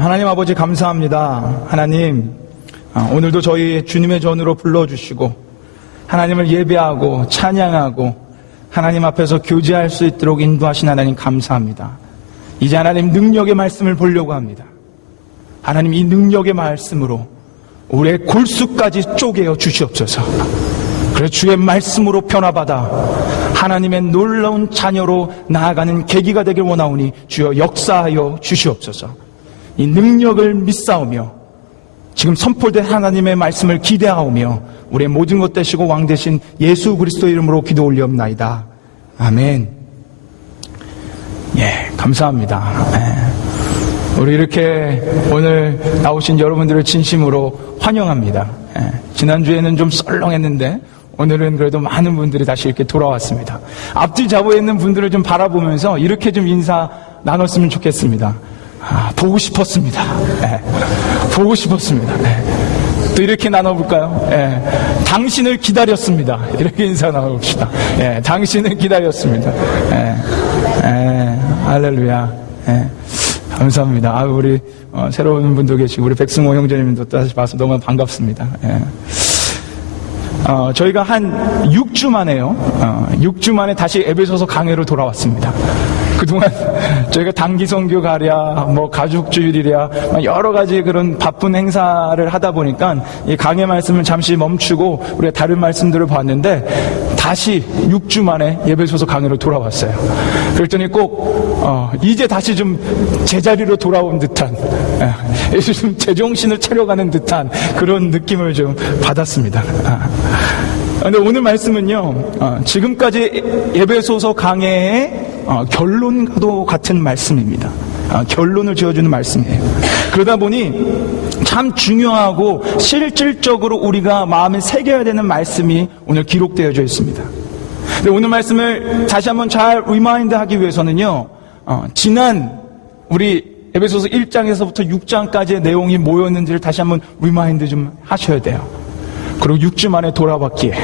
하나님 아버지 감사합니다. 하나님, 오늘도 저희 주님의 전으로 불러주시고 하나님을 예배하고 찬양하고 하나님 앞에서 교제할 수 있도록 인도하신 하나님 감사합니다. 이제 하나님 능력의 말씀을 보려고 합니다. 하나님, 이 능력의 말씀으로 우리의 골수까지 쪼개어 주시옵소서. 그래서 주의 말씀으로 변화받아 하나님의 놀라운 자녀로 나아가는 계기가 되길 원하오니 주여 역사하여 주시옵소서. 이 능력을 믿사오며 지금 선포된 하나님의 말씀을 기대하오며 우리의 모든 것 되시고 왕 되신 예수 그리스도의 이름으로 기도 올리옵나이다. 아멘. 예, 감사합니다. 우리 이렇게 오늘 나오신 여러분들을 진심으로 환영합니다. 지난주에는 좀 썰렁했는데 오늘은 그래도 많은 분들이 다시 이렇게 돌아왔습니다. 앞뒤 잡아 있는 분들을 좀 바라보면서 이렇게 좀 인사 나눴으면 좋겠습니다. 보고 싶었습니다. 보고 싶었습니다. 또 이렇게 나눠볼까요? 당신을 기다렸습니다. 이렇게 인사 나눠봅시다. 당신을 기다렸습니다. 할렐루야. 감사합니다. 우리 새로운 분도 계시고 우리 백승호 형제님도 다시 봐서 너무 반갑습니다. 저희가 한 6주 만에요. 6주 만에 다시 에베소서 강해로 돌아왔습니다. 그동안 저희가 단기 선교 가랴, 가족주일이랴, 여러 가지 그런 바쁜 행사를 하다 보니까 이 강해 말씀을 잠시 멈추고 우리가 다른 말씀들을 봤는데 다시 6주 만에 에베소서 강해로 돌아왔어요. 그랬더니 꼭 이제 다시 좀 제자리로 돌아온 듯한, 좀 제정신을 차려가는 듯한 그런 느낌을 좀 받았습니다. 근데 오늘 말씀은요, 지금까지 에베소서 강해의 결론과도 같은 말씀입니다. 결론을 지어주는 말씀이에요. 그러다 보니 참 중요하고 실질적으로 우리가 마음에 새겨야 되는 말씀이 오늘 기록되어져 있습니다. 근데 오늘 말씀을 다시 한번 잘 리마인드 하기 위해서는요, 지난 우리 에베소서 1장에서부터 6장까지의 내용이 뭐였는지를 다시 한번 리마인드 좀 하셔야 돼요. 그리고 6주 만에 돌아왔기에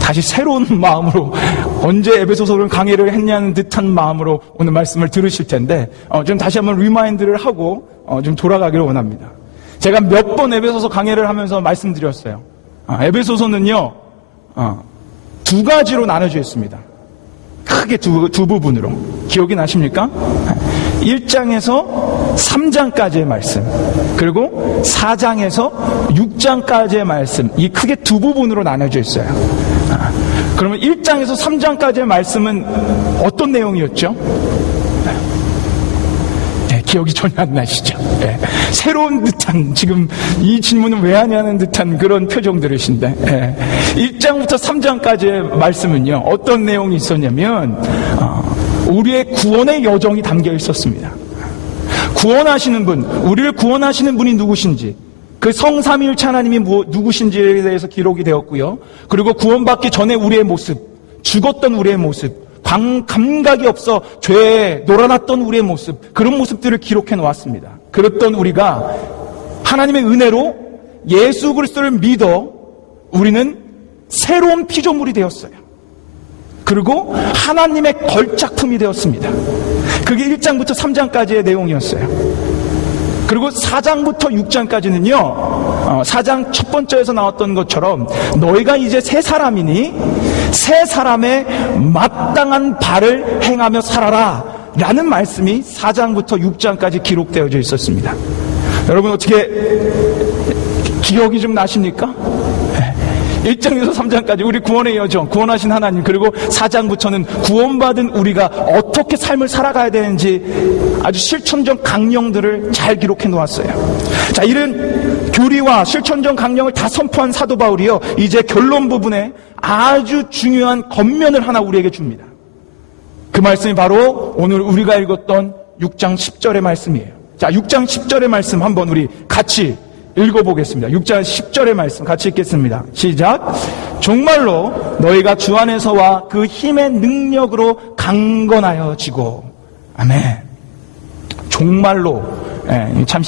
다시 새로운 마음으로 언제 에베소서를 강의를 했냐는 듯한 마음으로 오늘 말씀을 들으실 텐데 좀 다시 한번 리마인드를 하고 좀 돌아가기를 원합니다. 제가 몇 번 에베소서 강의를 하면서 말씀드렸어요. 에베소서는요, 두 가지로 나눠져 있습니다. 크게 두 부분으로. 기억이 나십니까? 1장에서 3장까지의 말씀, 그리고 4장에서 6장까지의 말씀, 이 크게 두 부분으로 나눠져 있어요. 그러면 1장에서 3장까지의 말씀은 어떤 내용이었죠? 기억이 전혀 안 나시죠? 새로운 듯한, 지금 이 질문은 왜 하냐는 듯한 그런 표정들이신데, 1장부터 3장까지의 말씀은요, 어떤 내용이 있었냐면, 우리의 구원의 여정이 담겨 있었습니다. 구원하시는 분, 우리를 구원하시는 분이 누구신지, 그 성삼위일체 하나님이 누구신지에 대해서 기록이 되었고요. 그리고 구원받기 전에 우리의 모습, 죽었던 우리의 모습, 감각이 없어 죄에 놀아났던 우리의 모습, 그런 모습들을 기록해 놓았습니다. 그랬던 우리가 하나님의 은혜로 예수 그리스도를 믿어 우리는 새로운 피조물이 되었어요. 그리고 하나님의 걸작품이 되었습니다. 그게 1장부터 3장까지의 내용이었어요. 그리고 4장부터 6장까지는요, 4장 첫 번째에서 나왔던 것처럼 너희가 이제 새 사람이니 새 사람의 마땅한 바를 행하며 살아라 라는 말씀이 4장부터 6장까지 기록되어져 있었습니다. 여러분 어떻게 기억이 좀 나십니까? 1장에서 3장까지 우리 구원의 여정, 구원하신 하나님, 그리고 4장부터는 구원받은 우리가 어떻게 삶을 살아가야 되는지 아주 실천적 강령들을 잘 기록해 놓았어요. 자, 이런 교리와 실천적 강령을 다 선포한 사도 바울이요, 이제 결론 부분에 아주 중요한 겉면을 하나 우리에게 줍니다. 그 말씀이 바로 오늘 우리가 읽었던 6장 10절의 말씀이에요. 자, 6장 10절의 말씀 한번 우리 같이 읽어보겠습니다. 6장 10절의 말씀 같이 읽겠습니다. 시작. 정말로 너희가 주 안에서와 그 힘의 능력으로 강건하여지고. 아멘. 정말로, 참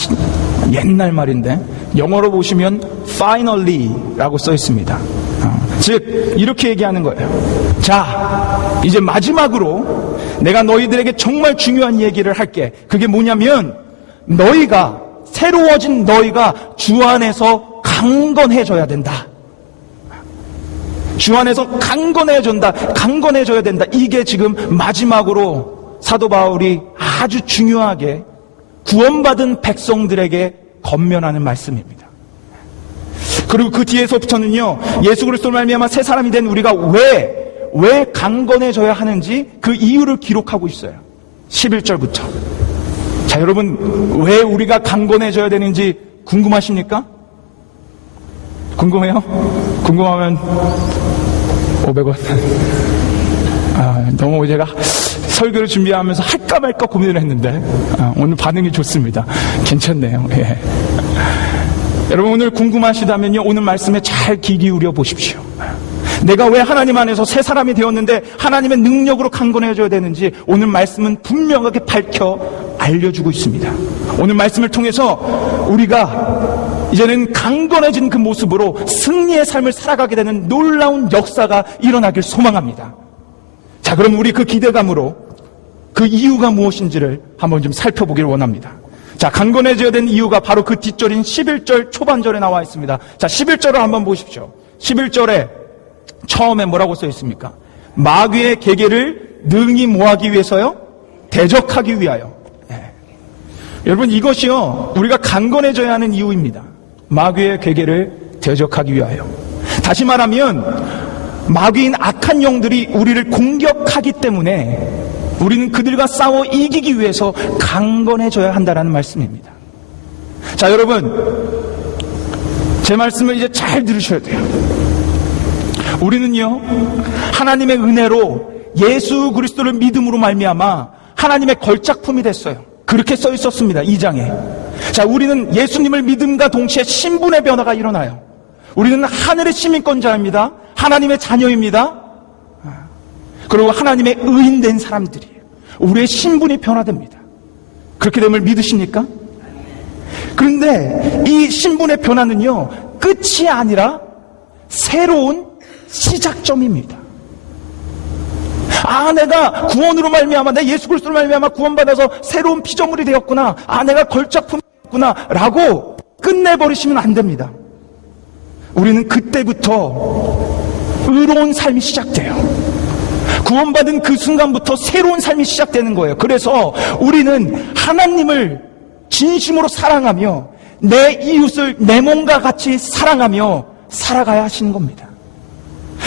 옛날 말인데 영어로 보시면 finally라고 써 있습니다. 즉 이렇게 얘기하는 거예요. 자, 이제 마지막으로 내가 너희들에게 정말 중요한 얘기를 할게. 그게 뭐냐면 너희가, 새로워진 너희가 주 안에서 강건해져야 된다. 주 안에서 강건해져야 된다. 이게 지금 마지막으로 사도 바울이 아주 중요하게 구원받은 백성들에게 권면하는 말씀입니다. 그리고 그 뒤에서부터는요, 예수 그리스도로 말미암아 새 사람이 된 우리가 왜 강건해져야 하는지 그 이유를 기록하고 있어요. 11절부터. 자, 여러분, 왜 우리가 강건해져야 되는지 궁금하십니까? 궁금해요? 궁금하면 500원. 너무 제가 설교를 준비하면서 할까 말까 고민을 했는데 오늘 반응이 좋습니다. 괜찮네요. 예. 여러분, 오늘 궁금하시다면요, 오늘 말씀에 잘 귀 기울여 보십시오. 내가 왜 하나님 안에서 새 사람이 되었는데 하나님의 능력으로 강건해져야 되는지 오늘 말씀은 분명하게 밝혀 알려주고 있습니다. 오늘 말씀을 통해서 우리가 이제는 강건해진 그 모습으로 승리의 삶을 살아가게 되는 놀라운 역사가 일어나길 소망합니다. 자, 그럼 우리 그 기대감으로 그 이유가 무엇인지를 한번 좀 살펴보길 원합니다. 자, 강건해져야 되는 이유가 바로 그 뒷절인 11절 초반절에 나와 있습니다. 자, 11절을 한번 보십시오. 11절에 처음에 뭐라고 써 있습니까? 마귀의 계계를 능히 뭐하기 위해서요? 대적하기 위하여. 여러분, 이것이요, 우리가 강건해져야 하는 이유입니다. 마귀의 계계를 대적하기 위하여. 다시 말하면 마귀인 악한 영들이 우리를 공격하기 때문에 우리는 그들과 싸워 이기기 위해서 강건해져야 한다는 말씀입니다. 자, 여러분, 제 말씀을 이제 잘 들으셔야 돼요. 우리는요, 하나님의 은혜로 예수 그리스도를 믿음으로 말미암아 하나님의 걸작품이 됐어요. 그렇게 써 있었습니다. 2장에. 자, 우리는 예수님을 믿음과 동시에 신분의 변화가 일어나요. 우리는 하늘의 시민권자입니다. 하나님의 자녀입니다. 그리고 하나님의 의인된 사람들이에요. 우리의 신분이 변화됩니다. 그렇게 됨을 믿으십니까? 그런데 이 신분의 변화는요, 끝이 아니라 새로운 시작점입니다. 내가 구원으로 말미암아, 내 예수 그리스도로 말미암아 구원받아서 새로운 피조물이 되었구나, 내가 걸작품이었구나 라고 끝내버리시면 안 됩니다. 우리는 그때부터 의로운 삶이 시작돼요. 구원받은 그 순간부터 새로운 삶이 시작되는 거예요. 그래서 우리는 하나님을 진심으로 사랑하며 내 이웃을 내 몸과 같이 사랑하며 살아가야 하시는 겁니다.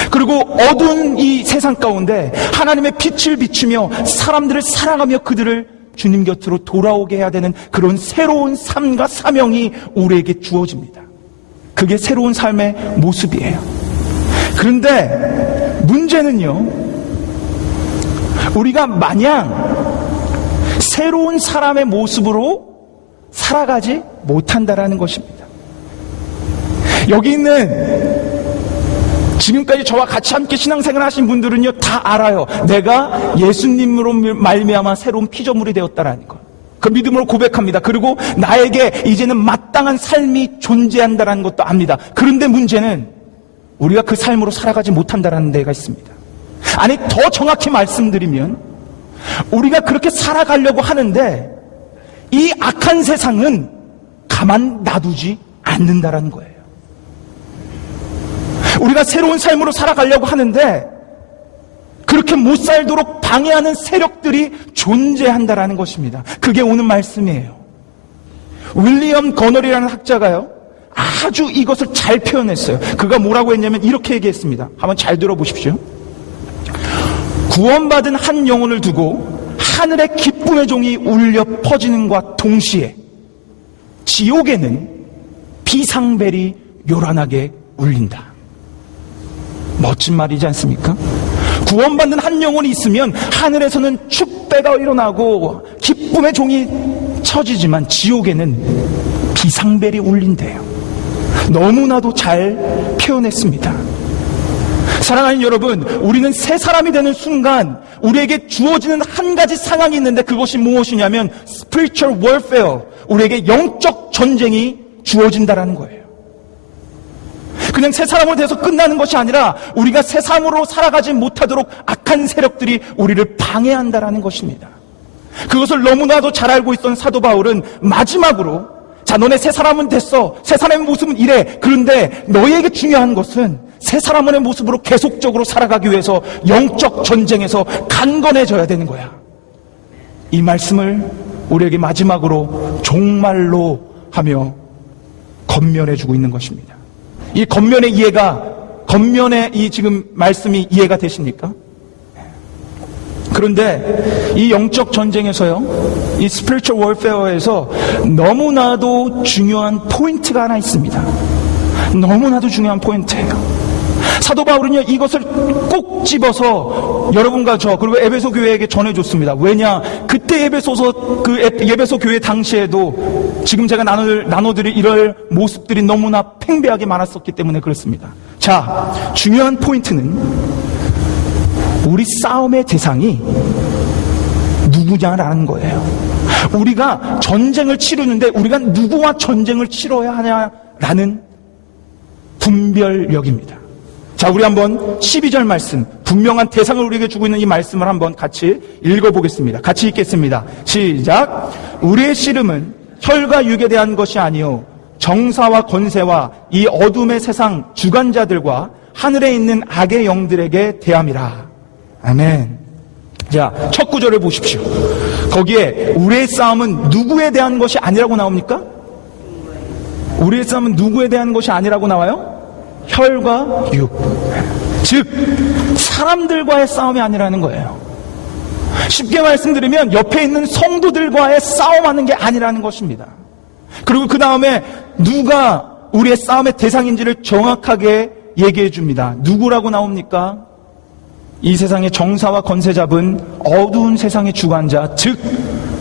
그리고 어두운 이 세상 가운데 하나님의 빛을 비추며 사람들을 사랑하며 그들을 주님 곁으로 돌아오게 해야 되는 그런 새로운 삶과 사명이 우리에게 주어집니다. 그게 새로운 삶의 모습이에요. 그런데 문제는요, 우리가 마냥 새로운 사람의 모습으로 살아가지 못한다라는 것입니다. 여기 있는 지금까지 저와 같이 함께 신앙생활 하신 분들은요, 다 알아요. 내가 예수님으로 말미암아 새로운 피조물이 되었다라는 것. 그 믿음으로 고백합니다. 그리고 나에게 이제는 마땅한 삶이 존재한다라는 것도 압니다. 그런데 문제는 우리가 그 삶으로 살아가지 못한다라는 데가 있습니다. 아니, 더 정확히 말씀드리면 우리가 그렇게 살아가려고 하는데 이 악한 세상은 가만 놔두지 않는다라는 거예요. 우리가 새로운 삶으로 살아가려고 하는데 그렇게 못 살도록 방해하는 세력들이 존재한다라는 것입니다. 그게 오늘 말씀이에요. 윌리엄 거널이라는 학자가요, 아주 이것을 잘 표현했어요. 그가 뭐라고 했냐면 이렇게 얘기했습니다. 한번 잘 들어보십시오. 구원받은 한 영혼을 두고 하늘의 기쁨의 종이 울려 퍼지는과 동시에 지옥에는 비상벨이 요란하게 울린다. 멋진 말이지 않습니까? 구원받는 한 영혼이 있으면 하늘에서는 축배가 일어나고 기쁨의 종이 쳐지지만 지옥에는 비상벨이 울린대요. 너무나도 잘 표현했습니다. 사랑하는 여러분, 우리는 새 사람이 되는 순간 우리에게 주어지는 한 가지 상황이 있는데 그것이 무엇이냐면 spiritual warfare, 우리에게 영적 전쟁이 주어진다라는 거예요. 그냥 새 사람으로 돼서 끝나는 것이 아니라 우리가 새 사람으로 살아가지 못하도록 악한 세력들이 우리를 방해한다라는 것입니다. 그것을 너무나도 잘 알고 있던 사도 바울은 마지막으로 자, 너네 새 사람은 됐어. 새 사람의 모습은 이래. 그런데 너희에게 중요한 것은 새 사람의 모습으로 계속적으로 살아가기 위해서 영적 전쟁에서 강건해져야 되는 거야. 이 말씀을 우리에게 마지막으로 종말로 하며 권면해주고 있는 것입니다. 이 겉면의 이 지금 말씀이 이해가 되십니까? 그런데 이 영적 전쟁에서요, 이 스피리추얼 월페어에서 너무나도 중요한 포인트가 하나 있습니다. 너무나도 중요한 포인트예요. 사도 바울은요, 이것을 꼭 집어서 여러분과 저 그리고 에베소 교회에게 전해줬습니다. 왜냐, 그때 에베소 교회 당시에도 지금 제가 나눠드릴 이럴 모습들이 너무나 팽배하게 많았었기 때문에 그렇습니다. 자, 중요한 포인트는 우리 싸움의 대상이 누구냐라는 거예요. 우리가 전쟁을 치르는데 우리가 누구와 전쟁을 치러야 하냐라는 분별력입니다. 자, 우리 한번 12절 말씀, 분명한 대상을 우리에게 주고 있는 이 말씀을 한번 같이 읽어보겠습니다. 같이 읽겠습니다. 시작. 우리의 씨름은 혈과 육에 대한 것이 아니요 정사와 권세와 이 어둠의 세상 주관자들과 하늘에 있는 악의 영들에게 대함이라. 아멘. 자, 첫 구절을 보십시오. 거기에 우리의 싸움은 누구에 대한 것이 아니라고 나옵니까? 우리의 싸움은 누구에 대한 것이 아니라고 나와요? 혈과 육. 즉, 사람들과의 싸움이 아니라는 거예요. 쉽게 말씀드리면 옆에 있는 성도들과의 싸움하는 게 아니라는 것입니다. 그리고 그 다음에 누가 우리의 싸움의 대상인지를 정확하게 얘기해 줍니다. 누구라고 나옵니까? 이 세상의 정사와 권세 잡은 어두운 세상의 주관자, 즉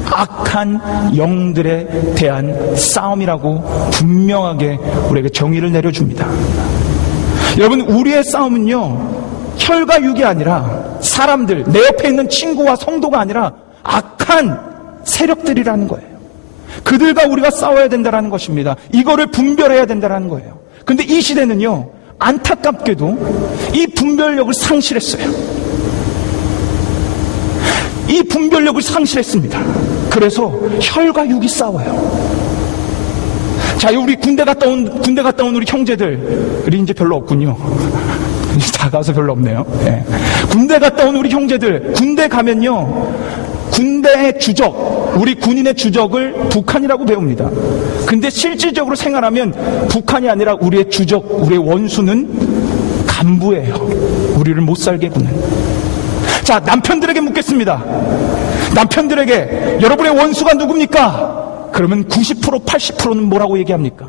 악한 영들에 대한 싸움이라고 분명하게 우리에게 정의를 내려줍니다. 여러분, 우리의 싸움은요, 혈과 육이 아니라 사람들, 내 옆에 있는 친구와 성도가 아니라 악한 세력들이라는 거예요. 그들과 우리가 싸워야 된다는 것입니다. 이거를 분별해야 된다는 거예요. 근데 이 시대는요, 안타깝게도 이 분별력을 상실했어요. 이 분별력을 상실했습니다. 그래서 혈과 육이 싸워요. 자, 우리 군대 갔다 온 우리 형제들이 이제 별로 없군요. 작아서 별로 없네요. 네. 군대 갔다 온 우리 형제들, 군대 가면요, 군대의 주적, 우리 군인의 주적을 북한이라고 배웁니다. 근데 실질적으로 생활하면 북한이 아니라 우리의 주적, 우리의 원수는 간부예요. 우리를 못 살게 구는. 자, 남편들에게 묻겠습니다. 남편들에게 여러분의 원수가 누굽니까? 그러면 90%, 80%는 뭐라고 얘기합니까?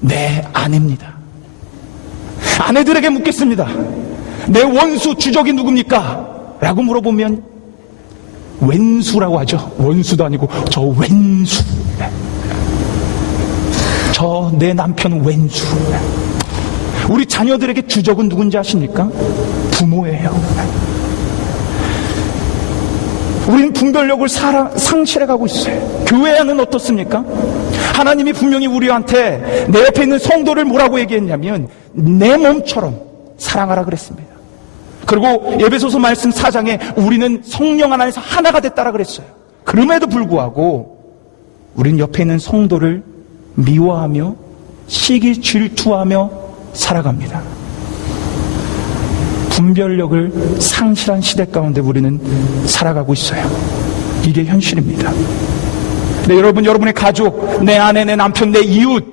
내 아내입니다. 아내들에게 묻겠습니다. 내 원수, 주적이 누굽니까? 라고 물어보면 왼수라고 하죠. 원수도 아니고 저 왼수. 저 내 남편은 왼수. 우리 자녀들에게 주적은 누군지 아십니까? 부모예요. 우리는 분별력을 상실해가고 있어요. 교회는 어떻습니까? 하나님이 분명히 우리한테 내 옆에 있는 성도를 뭐라고 얘기했냐면 내 몸처럼 사랑하라 그랬습니다. 그리고 에베소서 말씀 4장에 우리는 성령 안에서 하나가 됐다라 그랬어요. 그럼에도 불구하고 우리는 옆에 있는 성도를 미워하며 시기 질투하며 살아갑니다. 분별력을 상실한 시대 가운데 우리는 살아가고 있어요. 이게 현실입니다. 네, 여러분의 가족, 내 아내, 내 남편, 내 이웃,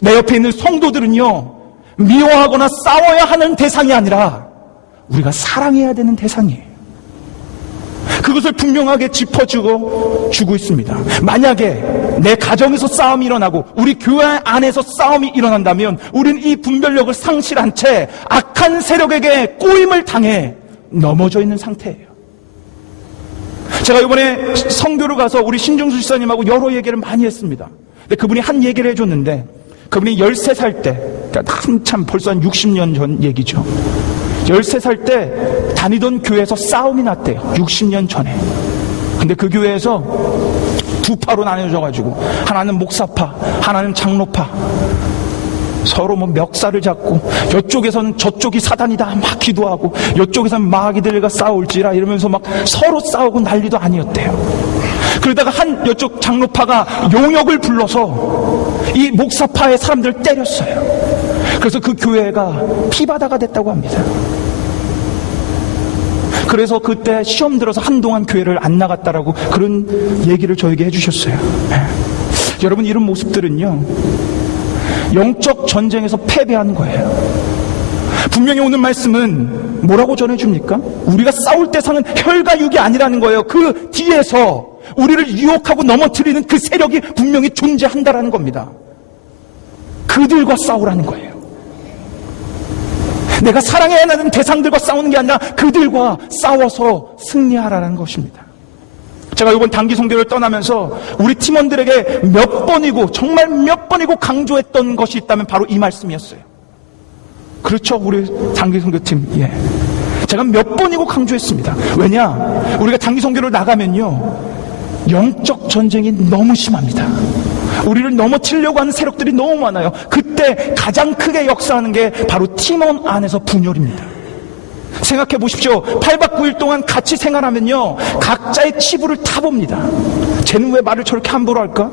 내 옆에 있는 성도들은요, 미워하거나 싸워야 하는 대상이 아니라 우리가 사랑해야 되는 대상이에요. 그것을 분명하게 짚어주고 있습니다. 만약에 내 가정에서 싸움이 일어나고 우리 교회 안에서 싸움이 일어난다면 우리는 이 분별력을 상실한 채 악한 세력에게 꼬임을 당해 넘어져 있는 상태예요. 제가 이번에 성교를 가서 우리 신중수 집사님하고 여러 얘기를 많이 했습니다. 근데 그분이 한 얘기를 해줬는데, 그분이 13살 때, 그러니까 한참 벌써 한 60년 전 얘기죠. 13살 때 다니던 교회에서 싸움이 났대요. 60년 전에. 근데 그 교회에서 두 파로 나뉘어져가지고 하나는 목사파, 하나는 장로파, 서로 뭐 멱살을 잡고, 이쪽에서는 저쪽이 사단이다 막 기도하고, 이쪽에서는 마귀들과 싸울지라 이러면서 막 서로 싸우고 난리도 아니었대요. 그러다가 한 이쪽 장로파가 용역을 불러서 이 목사파의 사람들을 때렸어요. 그래서 그 교회가 피바다가 됐다고 합니다. 그래서 그때 시험 들어서 한동안 교회를 안 나갔다라고 그런 얘기를 저에게 해주셨어요. 여러분, 이런 모습들은요, 영적 전쟁에서 패배하는 거예요. 분명히 오늘 말씀은 뭐라고 전해줍니까? 우리가 싸울 대상은 혈과 육이 아니라는 거예요. 그 뒤에서 우리를 유혹하고 넘어뜨리는 그 세력이 분명히 존재한다라는 겁니다. 그들과 싸우라는 거예요. 내가 사랑해야 하는 대상들과 싸우는 게 아니라 그들과 싸워서 승리하라는 것입니다. 제가 이번 단기 선교를 떠나면서 우리 팀원들에게 몇 번이고, 정말 몇 번이고 강조했던 것이 있다면 바로 이 말씀이었어요. 그렇죠, 우리 단기 선교팀. 예. 제가 몇 번이고 강조했습니다. 왜냐? 우리가 단기 선교를 나가면요, 영적 전쟁이 너무 심합니다. 우리를 넘어뜨리려고 하는 세력들이 너무 많아요. 그때 가장 크게 역사하는 게 바로 팀원 안에서 분열입니다. 생각해 보십시오. 8박 9일 동안 같이 생활하면요, 각자의 치부를 타봅니다. 쟤는 왜 말을 저렇게 함부로 할까?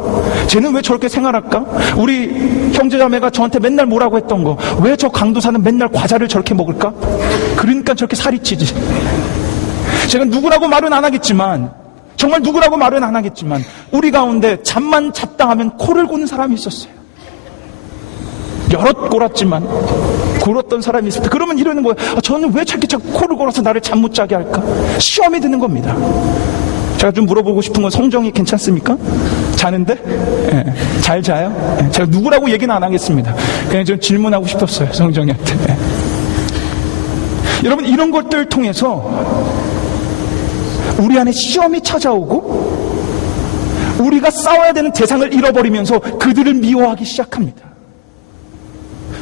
쟤는 왜 저렇게 생활할까? 우리 형제자매가 저한테 맨날 뭐라고 했던 거, 왜 저 강도사는 맨날 과자를 저렇게 먹을까? 그러니까 저렇게 살이 찌지. 제가 누구라고 말은 안 하겠지만, 정말 누구라고 말은 안 하겠지만, 우리 가운데 잠만 잤다 하면 코를 고는 사람이 있었어요. 여럿 골았지만 골았던 사람이 있을 때, 그러면 이러는 거예요. 저는 왜 자꾸 코를 골아서 나를 잠 못 자게 할까? 시험이 드는 겁니다. 제가 좀 물어보고 싶은 건, 성정이 괜찮습니까? 자는데? 예, 잘 자요? 예, 제가 누구라고 얘기는 안 하겠습니다. 그냥 좀 질문하고 싶었어요, 성정이한테. 예. 여러분, 이런 것들을 통해서 우리 안에 시험이 찾아오고 우리가 싸워야 되는 대상을 잃어버리면서 그들을 미워하기 시작합니다.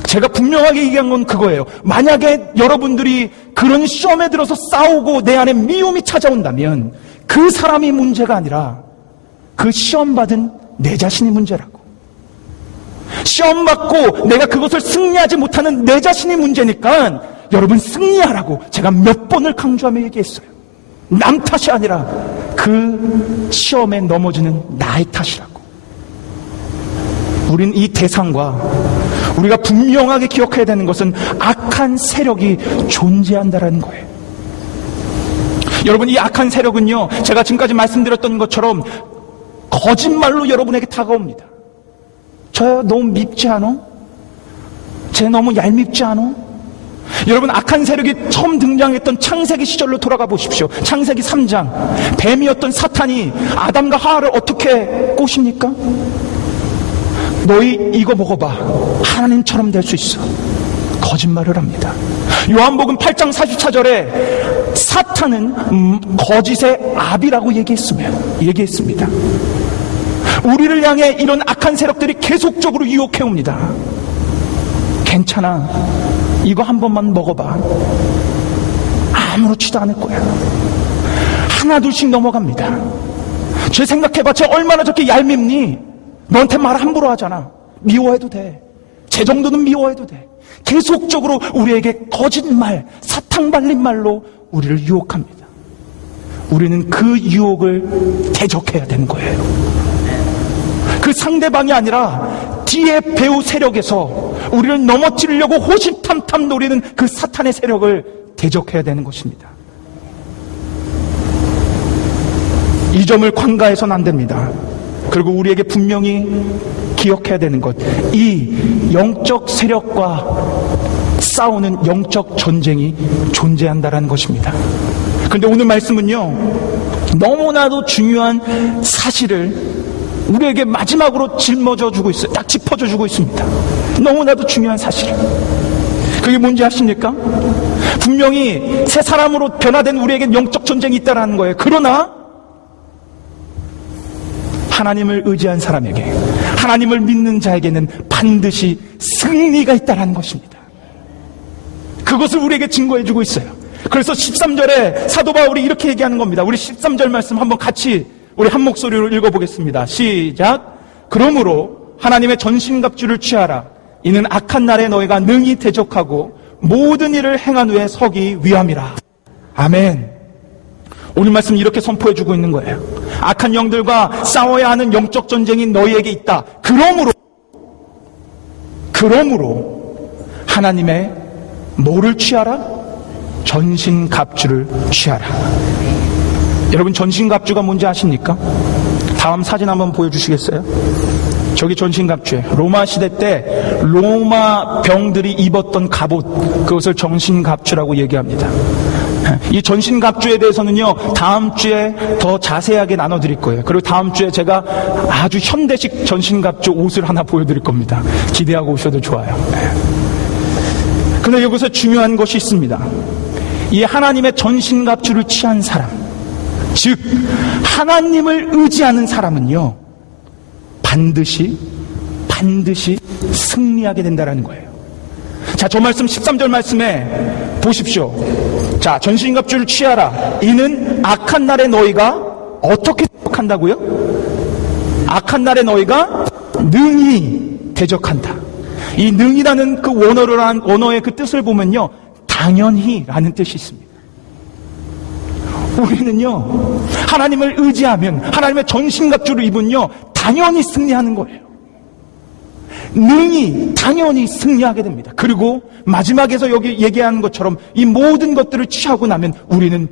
제가 분명하게 얘기한 건 그거예요. 만약에 여러분들이 그런 시험에 들어서 싸우고 내 안에 미움이 찾아온다면 그 사람이 문제가 아니라 그 시험 받은 내 자신이 문제라고. 시험 받고 내가 그것을 승리하지 못하는 내 자신이 문제니까 여러분, 승리하라고 제가 몇 번을 강조하며 얘기했어요. 남 탓이 아니라 그 시험에 넘어지는 나의 탓이라고. 우린 이 대상과 우리가 분명하게 기억해야 되는 것은 악한 세력이 존재한다라는 거예요. 여러분, 이 악한 세력은요, 제가 지금까지 말씀드렸던 것처럼 거짓말로 여러분에게 다가옵니다. 저야 너무 밉지 않아? 쟤 너무 얄밉지 않아? 여러분, 악한 세력이 처음 등장했던 창세기 시절로 돌아가 보십시오. 창세기 3장, 뱀이었던 사탄이 아담과 하와를 어떻게 꼬십니까? 너희 이거 먹어봐, 하나님처럼 될 수 있어. 거짓말을 합니다. 요한복음 8장 44절에 사탄은 거짓의 아비라고 얘기했습니다. 우리를 향해 이런 악한 세력들이 계속적으로 유혹해옵니다. 괜찮아, 이거 한 번만 먹어봐, 아무렇지도 않을 거야. 하나둘씩 넘어갑니다. 쟤 생각해봐, 쟤 얼마나 저렇게 얄밉니? 너한테 말 함부로 하잖아. 미워해도 돼. 쟤 정도는 미워해도 돼. 계속적으로 우리에게 거짓말, 사탕 발린 말로 우리를 유혹합니다. 우리는 그 유혹을 대적해야 되는 거예요. 그 상대방이 아니라 뒤에 배후 세력에서 우리를 넘어뜨리려고 호시탐탐 노리는 그 사탄의 세력을 대적해야 되는 것입니다. 이 점을 관가해서는 안 됩니다. 그리고 우리에게 분명히 기억해야 되는 것, 이 영적 세력과 싸우는 영적 전쟁이 존재한다는 것입니다. 그런데 오늘 말씀은요, 너무나도 중요한 사실을 우리에게 마지막으로 짊어져 주고 있어요. 딱 짚어줘 주고 있습니다. 너무나도 중요한 사실. 그게 뭔지 아십니까? 분명히 새 사람으로 변화된 우리에겐 영적 전쟁이 있다는 거예요. 그러나 하나님을 의지한 사람에게, 하나님을 믿는 자에게는 반드시 승리가 있다는 것입니다. 그것을 우리에게 증거해 주고 있어요. 그래서 13절에 사도 바울이 이렇게 얘기하는 겁니다. 우리 13절 말씀 한번 같이 우리 한 목소리로 읽어보겠습니다. 시작. 그러므로 하나님의 전신갑주를 취하라. 이는 악한 날에 너희가 능히 대적하고 모든 일을 행한 후에 서기 위함이라. 아멘. 오늘 말씀 이렇게 선포해주고 있는 거예요. 악한 영들과 싸워야 하는 영적 전쟁이 너희에게 있다. 그러므로 하나님의 뭐를 취하라? 전신갑주를 취하라. 여러분, 전신갑주가 뭔지 아십니까? 다음 사진 한번 보여주시겠어요? 저기 전신갑주예요. 로마 시대 때 로마 병들이 입었던 갑옷, 그것을 전신갑주라고 얘기합니다. 이 전신갑주에 대해서는요, 다음 주에 더 자세하게 나눠드릴 거예요. 그리고 다음 주에 제가 아주 현대식 전신갑주 옷을 하나 보여드릴 겁니다. 기대하고 오셔도 좋아요. 그런데 여기서 중요한 것이 있습니다. 이 하나님의 전신갑주를 취한 사람, 즉 하나님을 의지하는 사람은요, 반드시 승리하게 된다는 거예요. 자, 저 말씀 13절 말씀에 보십시오. 자, 전신갑주를 취하라. 이는 악한 날에 너희가 어떻게 대적한다고요? 악한 날에 너희가 능히 대적한다. 이 능이라는 그 원어의 그 뜻을 보면요, 당연히라는 뜻이 있습니다. 우리는요, 하나님을 의지하면, 하나님의 전신갑주를 입은요, 당연히 승리하는 거예요. 능히 당연히 승리하게 됩니다. 그리고 마지막에서 여기 얘기하는 것처럼 이 모든 것들을 취하고 나면 우리는